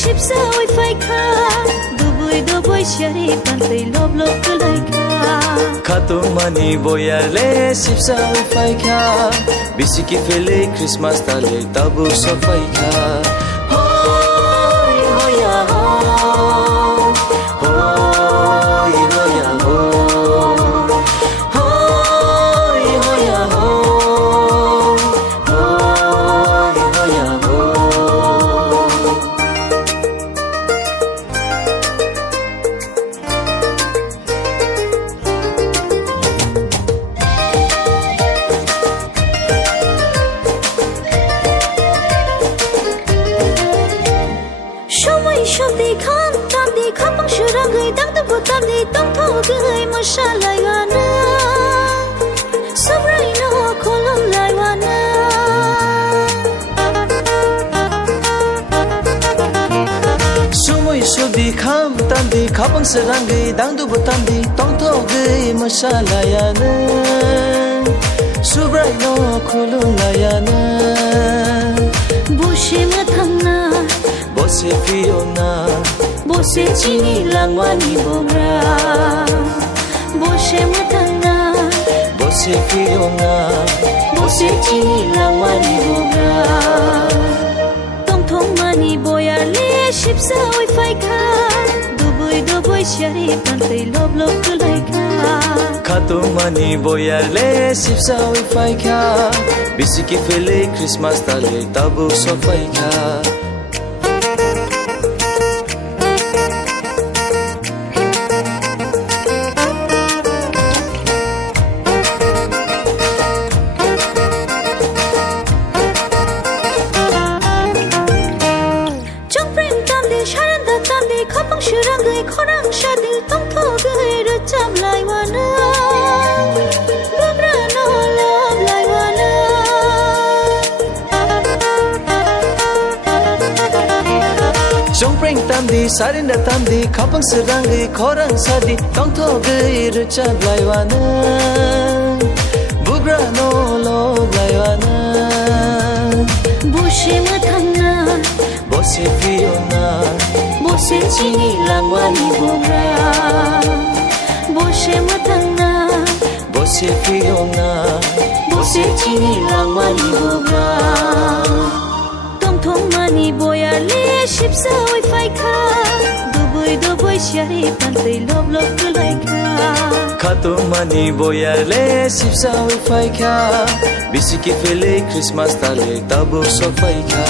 Shipsa oi phai kha dubui shari pantai lob kulai kha Khatu mani boyarle shipsa oi phai kha bisiki fele Christmas tale tabu safai kha Hoy hoya ho Hoy hoya ho Hoy hoya ho Hoy hoya ho Shop đi khám tam đi khắp bằng sự ra người đang tập vụ tam đi tông thâu người mà xa lại hoa na sắp rơi nó khô lông lại hoa na Sumoi shop đi khám tam đi khắp bằng sự ra người đang tập vụ tam đi tông thâu người mà xa lại hoa na sắp rơi nó khô lông lại hoa na Bose mà thằng na Bose Fiona Bose chini langwani bogra Bose matana Bose Fiona Bose chini langwani bogra Tong thong mani boyar le shipsa oi phai kha dubui shari pantai lob kulai kha Khatu mani boyarle shipsa oi phai kha bisiki fele Christmas tale tabu safai kha khắp bằng sự ra người khó răng xa đi tông thô người được chạm lại hoa na bước ra nó lấp lại hoa na Trong prank tam đi sarin da tam đi khắp bằng sự ra người khó răng xa đi tông thô người được chạm lại hoa na bước ra nó lấp lại hoa na Bose mà thằng na Bose Fiona Bose chini langwani bogra Bose matana Bose Fiona Bose chini langwani bogra Tong thong mani boyar le shipsa oi phai kha dubui shari pantai lob kulai kha Khatu mani boyarle shipsa oi phai kha bisiki fele Christmas tale tabu safai kha